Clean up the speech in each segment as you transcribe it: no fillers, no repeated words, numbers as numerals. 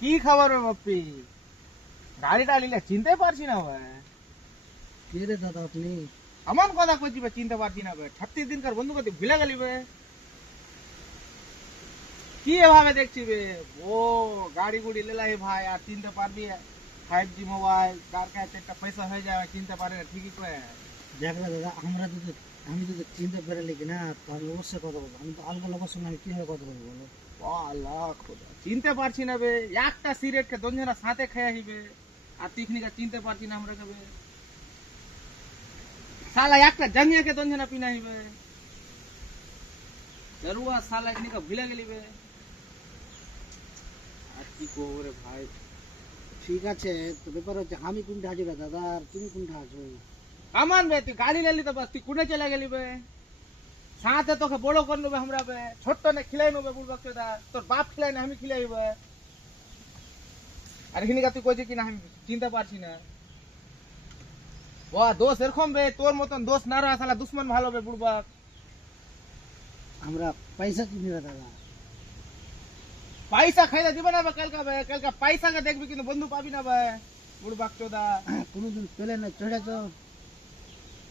কি খবর রে বাপ্পি? গাড়িটা নিলে চিনতে পারছি না ভাই। কে রে দাদা আপনি? এমন কথা কইছি বে, চিনতে পারছি না ভাই। 36 দিনকার বন্ধু কত ভুলে গেলি বে। কি এভাবে দেখছি বে? ও গাড়ি গুড়ি লেলাই ভাই, আর চিনতে পারবি? 5G মোবাইল, কার কাছে একটা পয়সা হয়ে যায় চিনতে পারে না, ঠিকই কয়ে। দেখ না দাদা, আমি যদি চিনতে পারলে কিনা তো আমি অবশ্যই কথা বলবো। আমি তো আলগা লোকের সঙ্গে আমি কিভাবে কথা বলবো বলো? আল্লাহ খোদা, চিনতে পারছি না বে। একটা সিগারেট কে দঞ্জনা সাথে খেয়ে আসিবে, আর তিখনিকা চিনতে পারছি না আমরা কবে। শালা একটা জাঙ্গিয়া কে দঞ্জনা পিনা হইবে, জরুয়া শালা এখনিকা ভুলে গেলি বে। আর কি করবো রে ভাই। ঠিক আছে, তো ব্যাপার হচ্ছে আমি কোনটা আছি রে দাদা, আর তুমি কোনটা আছো? কামান বে, তুই গাড়ি লেলি তো বাস তুই কুনে চলে গেলি বে। সাথে তোকে বড় করে নেবে আমরা বে, ছোট্ট না খিলাই নেবে বুড়বাক চোদা। তোর বাপ খিলাই না, আমি খিলাইবে। আর এখানে তুই কইছিস কিনা আমি চিনতে পারছি না। ও দোষ এরকম বে, তোর মতন দোষ না রহা শালা দুশ্মন ভালো বে বুড়বাক। আমরা পয়সা কিনি রে দাদা। পয়সা খাইলে দিবে না বে কালকা বে, কালকা পয়সা কে দেখবি কিন্তু বন্ধু পাবি না বে বুড়বাক চোদা। কোনোদিন পেলে না চড়েছ?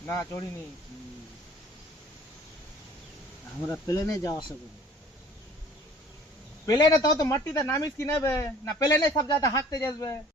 না চড়িনি। আমরা প্লেনে যাওয়া আসা করি। পেলে না তাও তো মাটিতে নামিস কি নেবে না, পেলে নেই সব জায়গাতে হাঁকতে যাসবে।